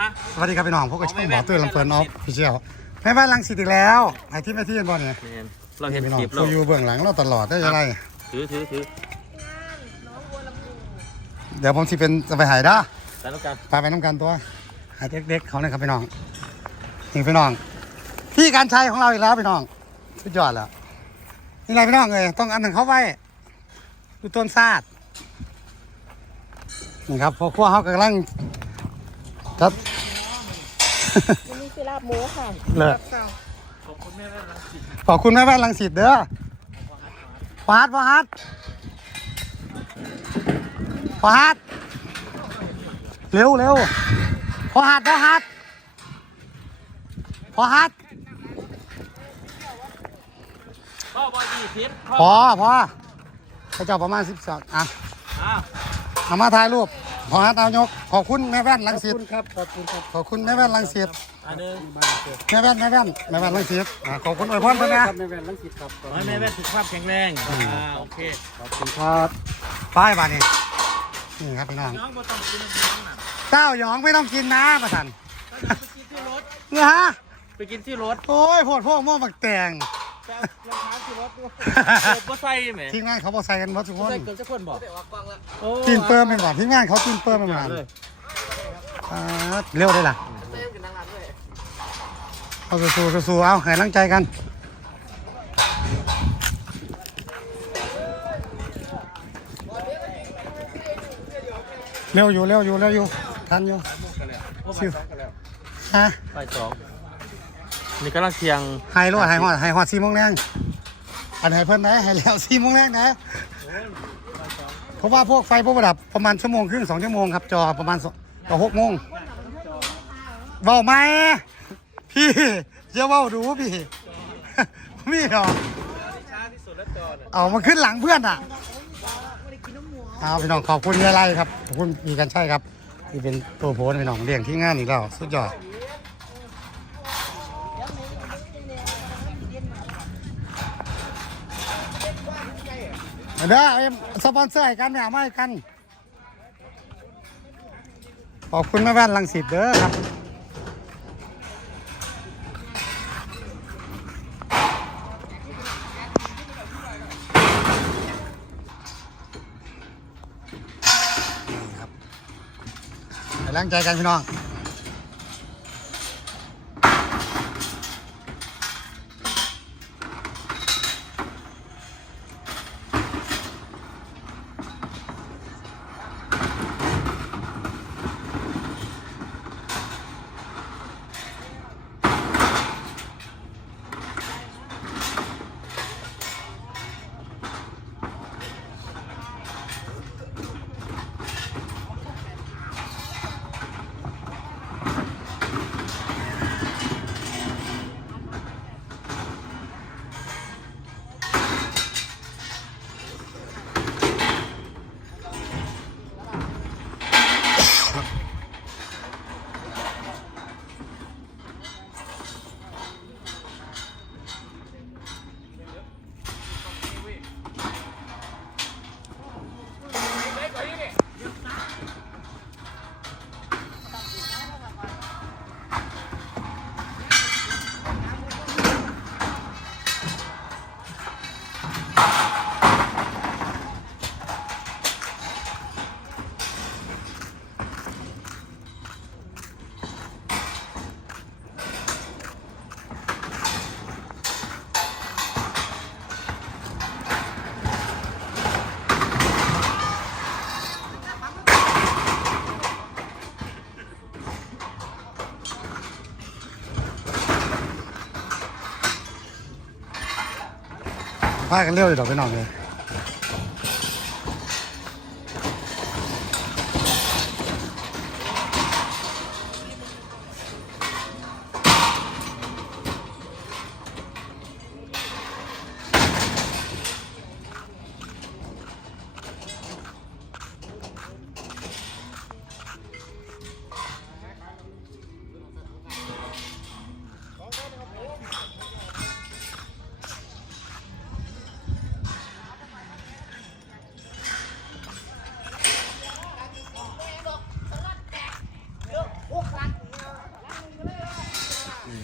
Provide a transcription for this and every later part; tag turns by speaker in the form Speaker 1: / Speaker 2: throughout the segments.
Speaker 1: อะ
Speaker 2: สวัสดีครับพี่น้องพวกกับ
Speaker 1: เอา
Speaker 2: ช่อง
Speaker 1: ไม่
Speaker 2: หมอ
Speaker 1: แว่น
Speaker 2: ตื้นลำเพลิน
Speaker 1: ไม่
Speaker 2: ออ
Speaker 1: แว่
Speaker 2: ฟ
Speaker 1: น
Speaker 2: ฟิเชียลแม่บ้านลังสิตอีกแล้วไอ้ที่แม่ที่เห็นบ่เนี่ย
Speaker 1: แมนเราเห็น
Speaker 2: พี่น้อง
Speaker 1: คลิป
Speaker 2: เขา
Speaker 1: เรา
Speaker 2: อยู่เบื้องหลังเราตลอดได้ยังไง
Speaker 1: ถือถือถือ
Speaker 2: เดี๋ยวผมสิเป็นจะไปหายด้า
Speaker 1: แต่ต้องการ
Speaker 2: พาไปน้ำกันตัวหายเด็กๆเขาเนี่ยครับพี่น้องนี่พี่น้องพี่การใช้ของเราอีกแล้วพี่น้องสุดยอดแล้วนี่อะไรพี่น้องเลยต้องอันหนึ่งเข้าไว้ดูต้นซาดนี่ครับพอขั้วเขากำลัง ครับ
Speaker 3: อันนี้คือลาบหมูค่ะ
Speaker 2: เลิศ
Speaker 1: ขอบคุณแม่แม่รังสิต
Speaker 2: ขอบคุณแม่แว่นลังสิตเด้อพาร์ทพาร์ทพาร์ทเร็วเร็วพอฮัดพอฮัดพอฮัด
Speaker 1: พ่อบอยยี่สิบ
Speaker 2: พอพอเขาเจ้าประมาณสิบสองอะ
Speaker 1: อ้าว
Speaker 2: เอามาถ่ายรูป พอฮัดเอายก ขอบคุณแม่แว่นลังสิต
Speaker 4: ครับ ขอบคุณครับ
Speaker 2: ขอบคุณแม่แว่นลังสิต
Speaker 1: อันหนึง
Speaker 2: แม่แว่นแม่แว่นแม่แว่นลังสิตอะขอบคุณอวยพรเพื่อนนะ
Speaker 4: ครับแม่แว่นลังสิตครับ
Speaker 1: ขอให้แม่แม่สุขภาพแข็งแรงอ่าโอเค
Speaker 4: ขอบคุณครับ
Speaker 2: ป้ายบานนี่นี่ครับพี่น้อง
Speaker 1: น้องบ่ต้องกินน้ำน่ะ
Speaker 2: เจ้าหยองไม่ต้องกินนะประสัน
Speaker 1: ไปกินที่รถ
Speaker 2: เนี่ยฮะ
Speaker 1: ไปกินที่รถ
Speaker 2: โอ้ยโพดพวกม่วงบักแตง
Speaker 1: แปะรองเท้า ที่รถด้วยเกิดบ่ใส่แหม
Speaker 2: ทีมงานเขาบอกใส่กันหมดทุกคน
Speaker 1: ใส่เกิดจะคนบอกโอ้
Speaker 2: ตีนเปิมเป็นก่อนทีมงานเขาตีนเปิมเป็นก่อน
Speaker 1: เลย
Speaker 2: อ่าเร็วได้ล่ะเอาสู้ๆสู้ๆเอาให้กำลังใจกันเร็วอยู่เร็วอยู่เร็วอยู่ทันอยู่ชิวฮะ
Speaker 1: ไปสองนี่กำลังเคียง
Speaker 2: ไฮโลดไฮฮอดไฮฮอดสี่โมงแรง อันไฮเพิ่นนะไฮแล้วสี่โมงแรงนะเพราะว่าพวกไฟพวกประดับประมาณชั่วโมงครึ่งสองชั่วโมงครับจอประมาณสองต่อหกโมงเบาไหมพี่เจ้าเบาดูพี่มีเหรอเอามาขึ้นหลังเพื่อนอะเอาพี่น้องขอบคุณยายไล่ครับขอบคุณมีกันใช่ครับที่เป็นตัวโพสพี่น้องเลี้ยงที่งานอีกแล้วสุดยอด เด้อเอ็มสปอนเซอร์ให้กันเนี่ยเอามาให้กัน ขอบคุณแม่บ้านลังสิตเด้อครับ นี่ครับให้แรงใจกันพี่น้อง พากันเร็วอยู่ดอกพี่น้องเลย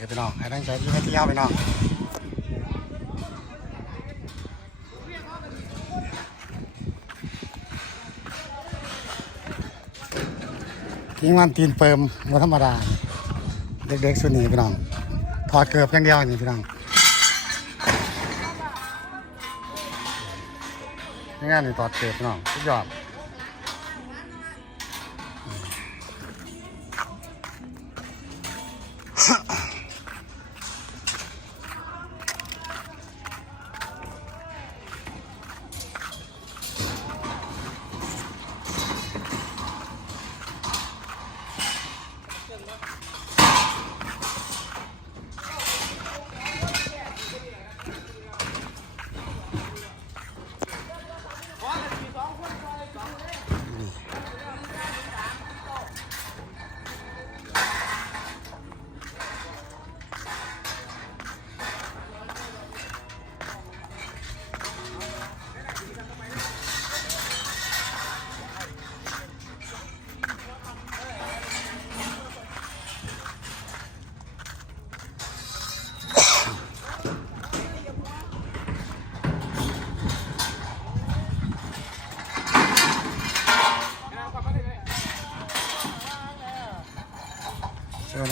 Speaker 2: ครับพี่น้องให้ตั้งใจที่ไม่เที่ยวพี่น้องทิ้งวันตีนเปิมมาธรรมดา เด็กๆสุนีพี่น้อง ถอดเกือบอย่างเดียวนี่พี่น้องนี่งานนี่ถอดเกือบพี่น้องสุดยอด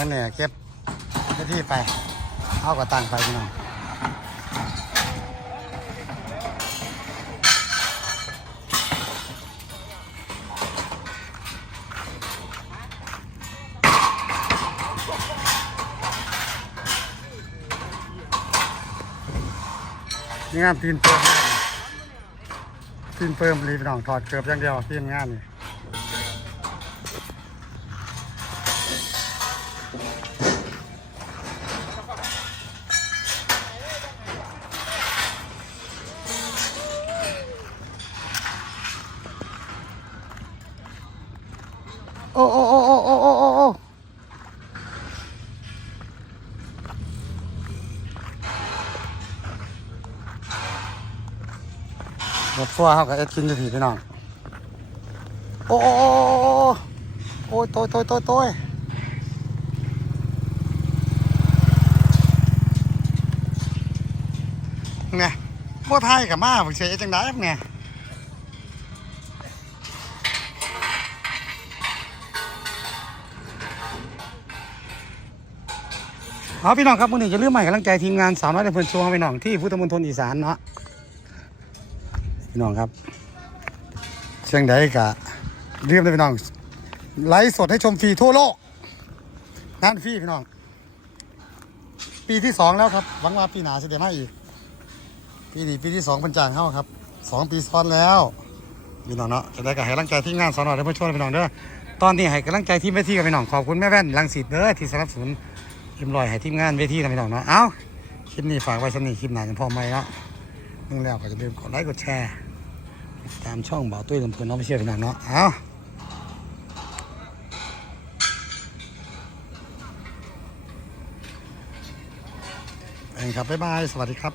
Speaker 2: นั่นแหละเก็บหน้าที่ไปเอากระตังไปพี่น้องนี่งานตีนเปิมตีนเปิมรีพี่น้องถอดเกือบอย่างเดียวทีมงานนี่ โอ้โอ้โอ้โอ้โอ้โอ้โอ้รถฟัวเขากับเอ็ดกินจะถีพี่น้อง โอ้โอ้โอ้โอ้ยโอ้ยโต้ยโต้ยโต้ยไงบัวไทยกับมาผมเสียจังได้ไง เอาพี่น้องครับมื่อนี้จะเลื่อมใหม่กำลังใจทีมงานสาวน้อยในเพื่อนชวงพี่น้องที่พุทธมณฑลอีสานเนาะพี่น้องครับเชียงใดกะเรียมเลยพี่น้องไลฟ์สดให้ชมฟรีทั่วโลกงานฟรีพี่น้อง ปีที่สองแล้วครับหวังว่าปีหนาจะได้มาอีกปีนี้ปีที่สองเป็นจางเข้าครับสองปีซ้อนแล้วพี่น้องเนาะจะได้กับให้กำลังใจทีมงานสาวน้อยในเพื่อนช่วงพี่น้องเด้อตอนนี้ให้กำลังใจทีมเทีกับพี่น้องขอบคุณแม่แว่นลังสิตเด้อที่สนับสนุน ยบร้อยให้ทีมงานเวทีทำไปต่อเนาะเอ้าคลิปนี้ฝากไว้สนิทคลิปหนากันพอไหมเนาะนึงแล้วก็จะลืมกดไลค์กดแชร์ติดตามช่องบ่าวตุ้ยลำเพลินน้องไปเชียร์พี่น้องเนาะเอ้าเองครับบ๊ายบายสวัสดีครับ